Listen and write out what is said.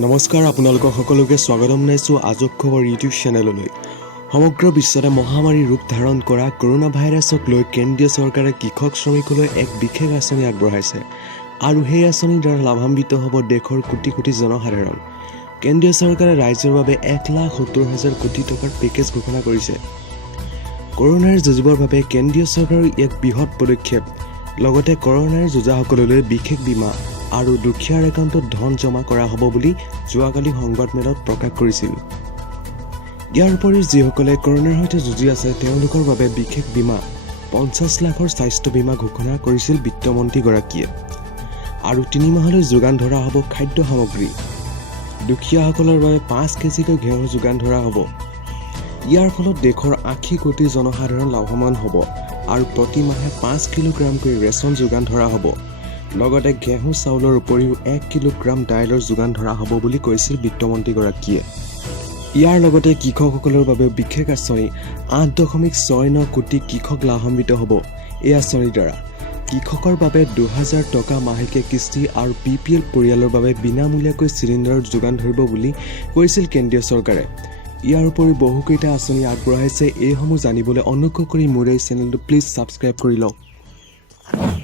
নমস্কাৰ আপোনালোকক সকলোকে স্বাগতম জনাইছোঁ আজব খবৰ ইউটিউব চেনেললৈ। সমগ্ৰ বিশ্বতে মহামাৰী ৰূপ ধাৰণ কৰা কৰোনা ভাইৰাছক লৈ কেন্দ্ৰীয় চৰকাৰে কৃষক শ্ৰমিকলৈ এক বিশেষ আঁচনি আগবঢ়াইছে আৰু সেই আঁচনিৰ দ্বাৰা লাভান্বিত হ'ব দেশৰ কোটি কোটি জনসাধাৰণ। কেন্দ্ৰীয় চৰকাৰে ৰাজ্যৰ বাবে 1,70,000 কোটি টকাৰ পেকেজ ঘোষণা কৰিছে। কৰোনাৰ যুঁজিবৰ বাবে কেন্দ্ৰীয় চৰকাৰৰ এক বৃহৎ পদক্ষেপ। লগতে কৰোনাৰ যোদ্ধাসকললৈ বিশেষ বীমা আৰু দুখীয়াৰ একাউণ্টত ধন জমা কৰা হ'ব বুলি যোৱাকালি সংবাদমেলত প্ৰকাশ কৰিছিল। ইয়াৰ উপৰিও যিসকলে কৰোনাৰ সৈতে যুঁজি আছে তেওঁলোকৰ বাবে বিশেষ বীমা 50 লাখৰ স্বাস্থ্য বীমা ঘোষণা কৰিছিল বিত্তমন্ত্ৰীগৰাকীয়ে। আৰু 3 মাহলৈ যোগান ধৰা হ'ব খাদ্য সামগ্ৰী। দুখীয়াসকলৰ বাবে 5 কেজিকৈ ঘেঁহু যোগান ধৰা হ'ব। ইয়াৰ ফলত দেশৰ 80 কোটি জনসাধাৰণ লাভৱান হ'ব আৰু প্ৰতি মাহে 5 কিলোগ্ৰামকৈ ৰেচন যোগান ধৰা হ'ব। লগতে ঘেঁহু চাউলৰ উপৰিও 1 কিলোগ্ৰাম দাইলৰ যোগান ধৰা হ'ব বুলি কৈছিল বিত্তমন্ত্ৰীগৰাকীয়ে। ইয়াৰ লগতে কৃষকসকলৰ বাবে বিশেষ আঁচনি 8.69 কোটি কৃষক লাভান্বিত হ'ব। এই আঁচনিৰ দ্বাৰা কৃষকৰ বাবে 2,000 টকা মাহেকীয়া কিস্তি আৰু BPL পৰিয়ালৰ বাবে বিনামূলীয়াকৈ চিলিণ্ডাৰৰ যোগান ধৰিব বুলি কৈছিল কেন্দ্ৰীয় চৰকাৰে। ইয়াৰ উপৰিও বহুকেইটা আঁচনি আগবঢ়াইছে। এইসমূহ জানিবলৈ অনুগ্ৰহ কৰি মোৰ এই চেনেলটো প্লিজ ছাবস্ক্ৰাইব কৰি লওক।